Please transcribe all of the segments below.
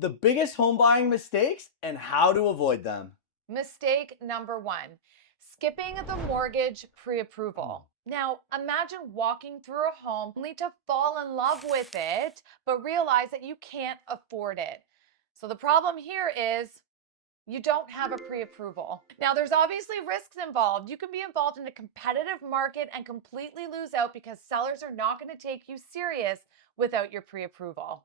The biggest home buying mistakes and how to avoid them. Mistake number one, skipping the mortgage pre approval. Now, imagine walking through a home only to fall in love with it, but realize that you can't afford it. So, the problem here is you don't have a pre approval. Now, there's obviously risks involved. You can be involved in a competitive market and completely lose out because sellers are not going to take you serious without your pre approval.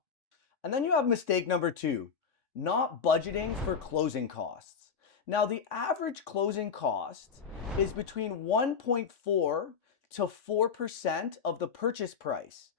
And then you have mistake number two, not budgeting for closing costs. Now, the average closing cost is between 1.4 to 4% of the purchase price.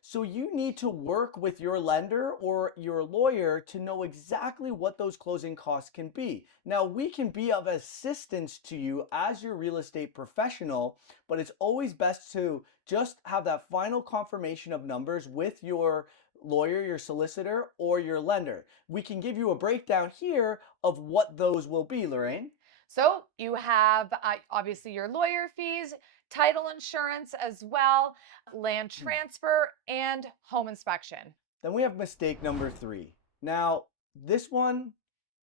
So you need to work with your lender or your lawyer to know exactly what those closing costs can be. Now, we can be of assistance to you as your real estate professional, but it's always best to just have that final confirmation of numbers with your lawyer, your solicitor, or your lender. We can give you a breakdown here of what those will be, Lorraine. So you have obviously your lawyer fees, title insurance as well, land transfer, and home inspection. Then we have mistake number three. Now, this one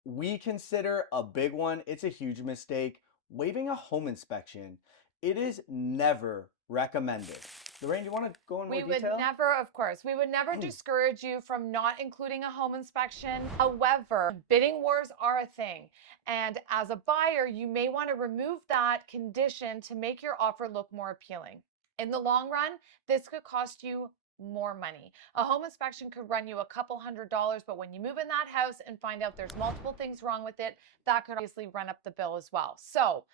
we consider a big one. It's a huge mistake. Waiving a home inspection. It is never recommended. Lorraine, do you want to go in more We would detail? never, of course, we would never discourage you from not including a home inspection. However, bidding wars are a thing. And as a buyer, you may want to remove that condition to make your offer look more appealing. In the long run, this could cost you more money. A home inspection could run you a couple $100s, but when you move in that house and find out there's multiple things wrong with it, that could obviously run up the bill as well. So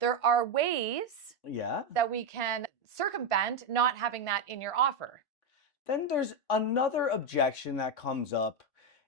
there are ways Yeah. that we can circumvent not having that in your offer. Then there's another objection that comes up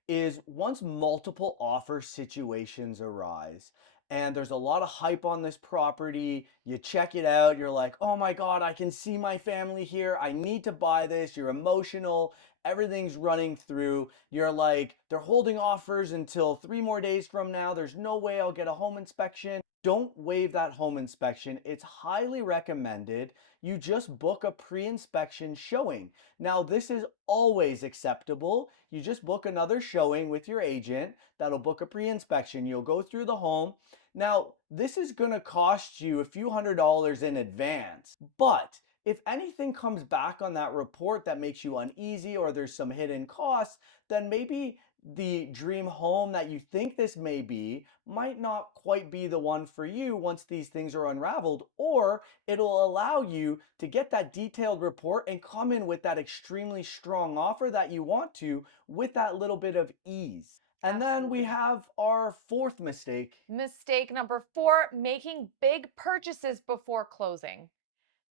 is once multiple offer situations arise and there's a lot of hype on this property, you check it out, you're like, "Oh my God, I can see my family here. I need to buy this." You're emotional, everything's running through. You're like, "They're holding offers until 3 more days from now. There's no way I'll get a home inspection." Don't waive that home inspection. It's highly recommended. You just book a pre-inspection showing. Now, this is always acceptable. You just book another showing with your agent that'll book a pre-inspection. You'll go through the home. Now, this is going to cost you a few $100s in advance, but if anything comes back on that report that makes you uneasy or there's some hidden costs, then maybe the dream home that you think this may be might not quite be the one for you once these things are unraveled, or it'll allow you to get that detailed report and come in with that extremely strong offer that you want to with that little bit of ease. And then we Absolutely. have our fourth mistake. Mistake number four, making big purchases before closing.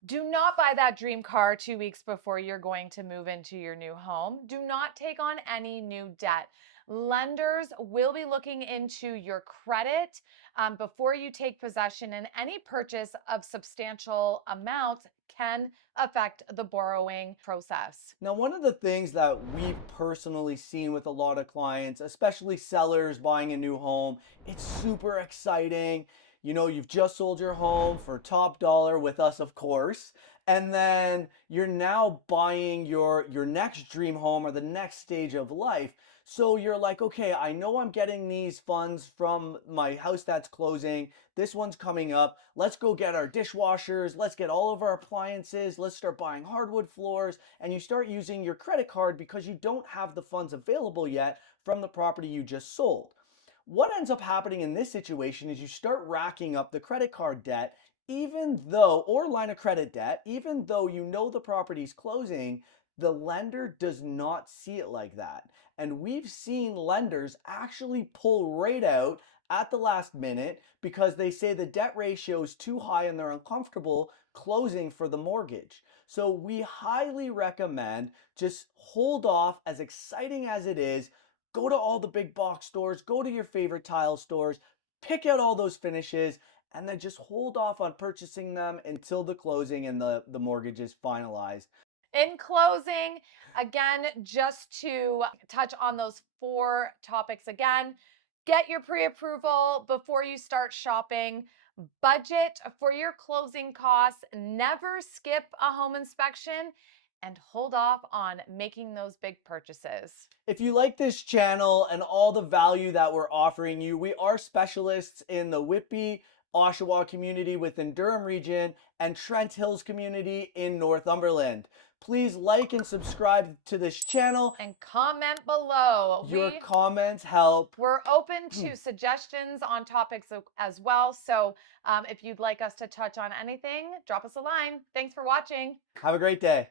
Do not buy that dream car 2 weeks before you're going to move into your new home. Do not take on any new debt. Lenders will be looking into your credit before you take possession, and any purchase of substantial amounts can affect the borrowing process. Now, one of the things that we've personally seen with a lot of clients, especially sellers buying a new home, it's super exciting. You know, you've just sold your home for top dollar with us, of course, and then you're now buying your next dream home or the next stage of life. So you're like, okay, I know I'm getting these funds from my house that's closing. This one's coming up. Let's go get our dishwashers. Let's get all of our appliances. Let's start buying hardwood floors. And you start using your credit card because you don't have the funds available yet from the property you just sold. What ends up happening in this situation is you start racking up the credit card debt, even though, or line of credit debt, even though you know the property's closing, the lender does not see it like that. And we've seen lenders actually pull right out at the last minute because they say the debt ratio is too high and they're uncomfortable closing for the mortgage. So we highly recommend just hold off, as exciting as it is. Go to all the big box stores, go to your favorite tile stores, pick out all those finishes, and then just hold off on purchasing them until the closing and the mortgage is finalized. In closing, again, just to touch on those four topics again, get your pre approval before you start shopping. Budget for your closing costs. Never skip a home inspection. and hold off on making those big purchases. If you like this channel and all the value that we're offering you, we are specialists in the Whitby, Oshawa community within Durham region and Trent Hills community in Northumberland. Please like and subscribe to this channel. And comment below. Your comments help. We're open to suggestions on topics as well. So if you'd like us to touch on anything, drop us a line. Thanks for watching. Have a great day.